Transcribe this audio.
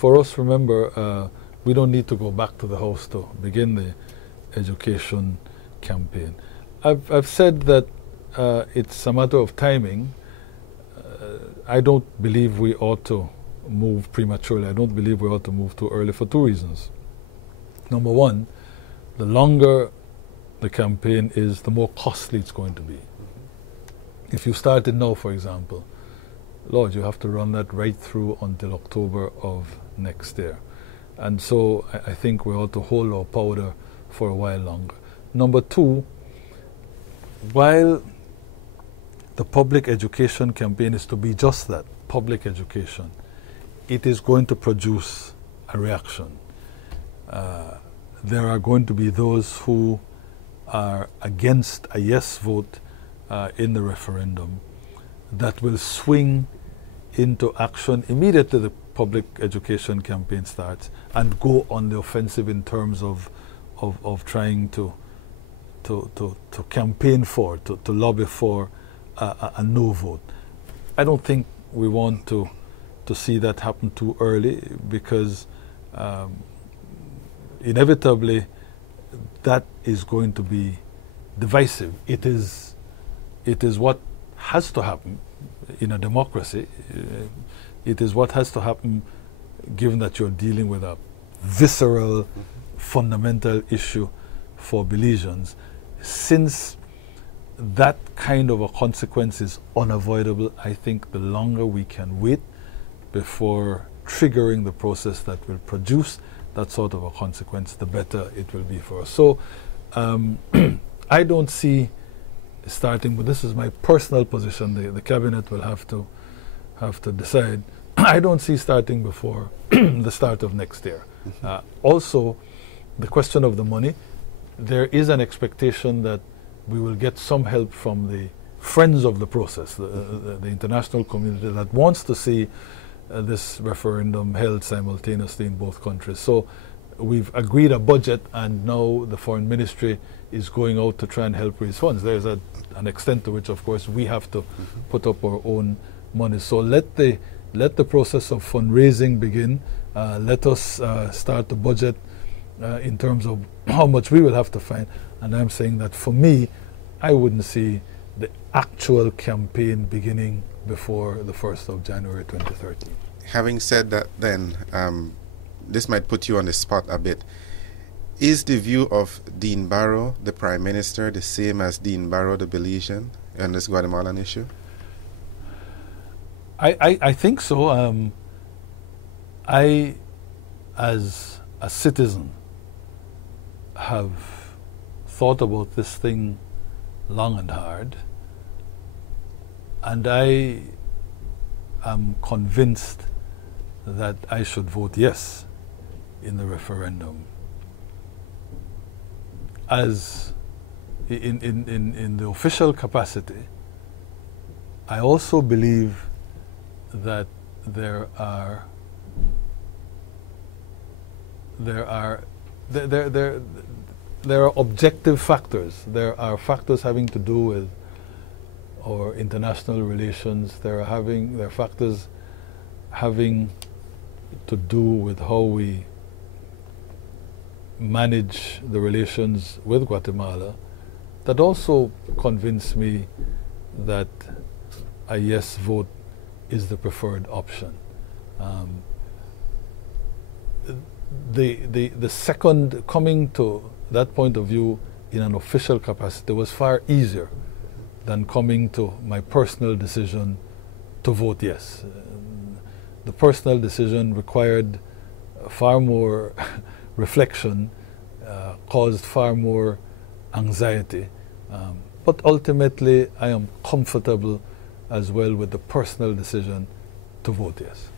for us, remember, we don't need to go back to the House to begin the education campaign. I've said that it's a matter of timing. I don't believe we ought to move prematurely. I don't believe we ought to move too early for two reasons. Number one, the longer the campaign is, the more costly it's going to be. If you started now, for example, Lord, you have to run that right through until October of next year. And so I think we ought to hold our powder for a while longer. Number two, while the public education campaign is to be just that, public education, it is going to produce a reaction. There are going to be those who are against a yes vote in the referendum that will swing into action immediately the public education campaign starts and go on the offensive in terms of trying to campaign for, to lobby for a no vote. I don't think we want to see that happen too early, because inevitably that is going to be divisive. It is what has to happen in a democracy. It is what has to happen given that you're dealing with a visceral, fundamental issue for Belizeans. Since that kind of a consequence is unavoidable, I think the longer we can wait before triggering the process that will produce that sort of a consequence, the better it will be for us. So I don't see starting, but this is my personal position. The cabinet will have to decide. I don't see starting before the start of next year. Also, the question of the money, there is an expectation that we will get some help from the friends of the process, the international community that wants to see this referendum held simultaneously in both countries. So we've agreed a budget, and now the foreign ministry is going out to try and help raise funds. There's an extent to which, of course, we have to put up our own money. So let the process of fundraising begin. Let us start the budget in terms of how much we will have to find. And I'm saying that for me, I wouldn't see the actual campaign beginning before the 1st of January 2013. Having said that, then, this might put you on the spot a bit. Is the view of Dean Barrow, the Prime Minister, the same as Dean Barrow, the Belizean, on this Guatemalan issue? I think so. I, as a citizen, have thought about this thing long and hard, and I am convinced that I should vote yes in the referendum. As in the official capacity, I also believe that there are objective factors. There are factors having to do with our international relations. There are factors having to do with how we manage the relations with Guatemala that also convince me that a yes vote is the preferred option. The second, coming to that point of view in an official capacity, was far easier than coming to my personal decision to vote yes. The personal decision required far more reflection, caused far more anxiety, but ultimately I am comfortable as well with the personal decision to vote yes.